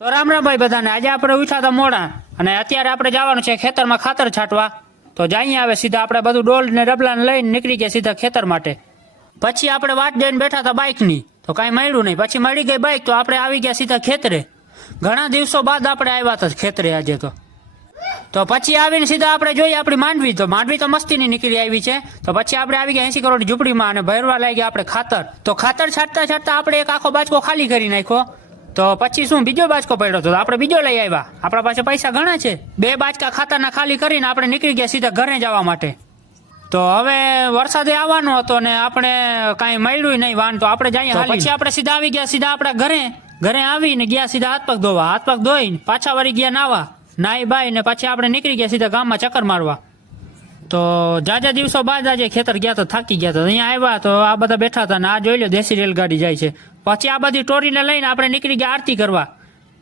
તો રામ રામ ભાઈ બધાને। આજે આપણે ઉઠ્યા હતા મોડા અને અત્યારે આપણે જવાનું છે ખેતરમાં ખાતર છાંટવા। તો જઈએ આવે સીધા આપણે બધું ડોલ ને રબલા લઈને નીકળી ગયા સીધા ખેતર માટે। પછી આપણે વાટ જોઈને બેઠા હતા બાઇકની, તો કાંઈ મળ્યું નહીં। પછી મળી ગઈ બાઇક, તો આપણે આવી ગયા સીધા ખેતરે। ઘણા દિવસો બાદ આપણે આવ્યા હતા ખેતરે આજે। તો પછી આવીને સીધા આપણે જોઈએ આપણી માંડવી, તો માંડવી તો મસ્તીની નીકળી આવી છે। તો પછી આપણે આવી ગયા 80 કરોડ ઝૂંપડીમાં અને ભરવા લાગ્યા આપણે ખાતર। તો ખાતર છાંટતા છાંટતા આપણે એક આખો બાચકો ખાલી કરી નાખ્યો। તો પછી શું બીજો બાચકો પડ્યો હતો, તો આપણે બીજો લઈ આવ્યા। આપણા પાસે પૈસા ઘણા છે। 2 બાચકા ખાતરના ખાલી કરીને આપણે નીકળી ગયા સીધા ઘરે જવા માટે। તો હવે વરસાદે આવવાનો હતો ને આપણે કાંઈ મળ્યું નહીં વાન, તો આપણે જઈએ પછી આપણે સીધા આવી ગયા સીધા આપણા ઘરે આવીને ગયા સીધા હાથ પગ ધોવા। હાથ પગ ધોઈને પાછા વળી ગયા નાવા, નાઈ બાઈ ને પછી આપણે નીકળી ગયા સીધા ગામમાં ચક્કર મારવા। તો જાજા દિવસો બાદ આજે ખેતર ગયા તો થાકી ગયા, તો અહીંયા આવ્યા તો આ બધા બેઠા હતા ને આ જોઈ લો દેશી રેલગાડી જાય છે। પછી આ બધી ટોરીને લઈને આપણે નીકળી ગયા આરતી કરવા।